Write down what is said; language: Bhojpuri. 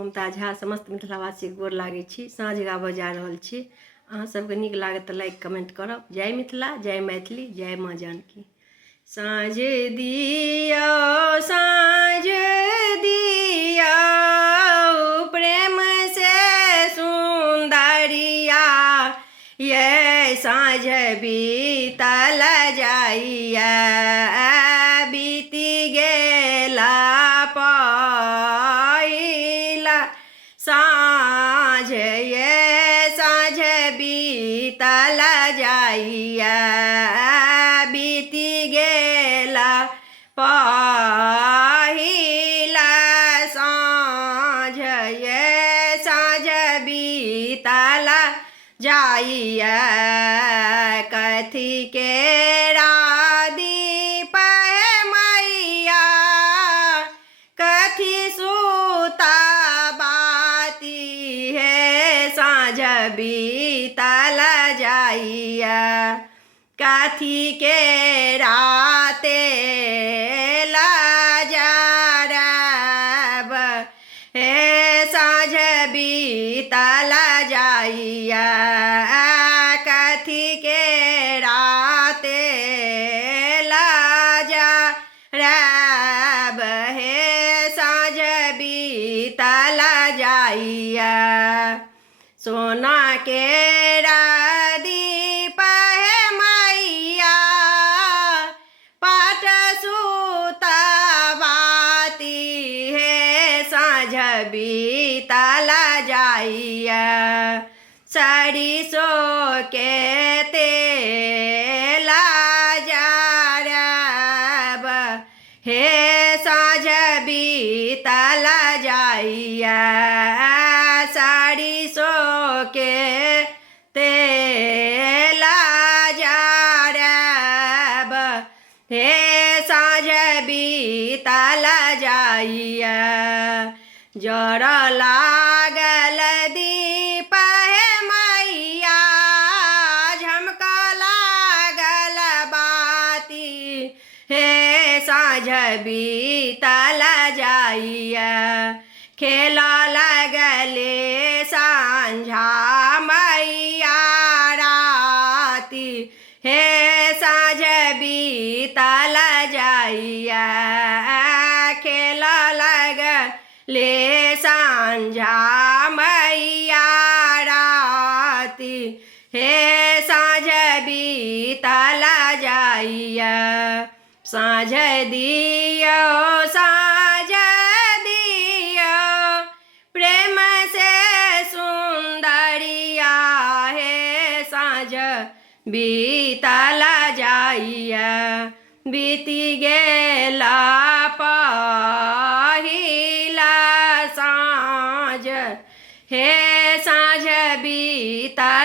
मुमताज झा समस्त मिथिलावासी गोर लागै छी। साँझ गाबऽ जा रहल छी। अहाँ सबके नीक लागत तऽ लाइक कमेंट करब। जय मिथिला, जय मैथिली, जय माँ जानकी। साँझ दियौ, साँझ दियौ, प्रेम से सुंदरिया, ये साँझ बीतल जाइया, बीती गेला साँझ, ये साँझ बीतल जाइया, बीती गेला पहिला साँझ, ये साँझ बीतल जाइया, कथी के दीप मैया, कथी सूता साँझ बीतल जाइया, कथी के राते लजरब, हे साँझ बीतल जाइया, कथी के राते लजरब, हे साँझ बीतल जाइया, सोना के दीप है मैया, पाट सूतबाती, है साँझ बीतल जाइया, सरिसो के तेल जरब, हे साँझ बीतल जाइया, सरिसो के तेल जरब, हे साँझ बीतल जाइया, जर लागल दीप है मैया, झमक लागल बाती, हे साँझ बीतल जाइया, खेला लगले साँझा मैया राती, हे साँझ बीतल जाइया, खेला लगले साँझा मैया राती, हे साँझ बीतल जाइया, साँझ दियो, साँझ दियो, प्रेम से सुंदरिया, हे साँझ बीतल जाइया, बीती गेला पहिला साँझ, हे साँझ बीतल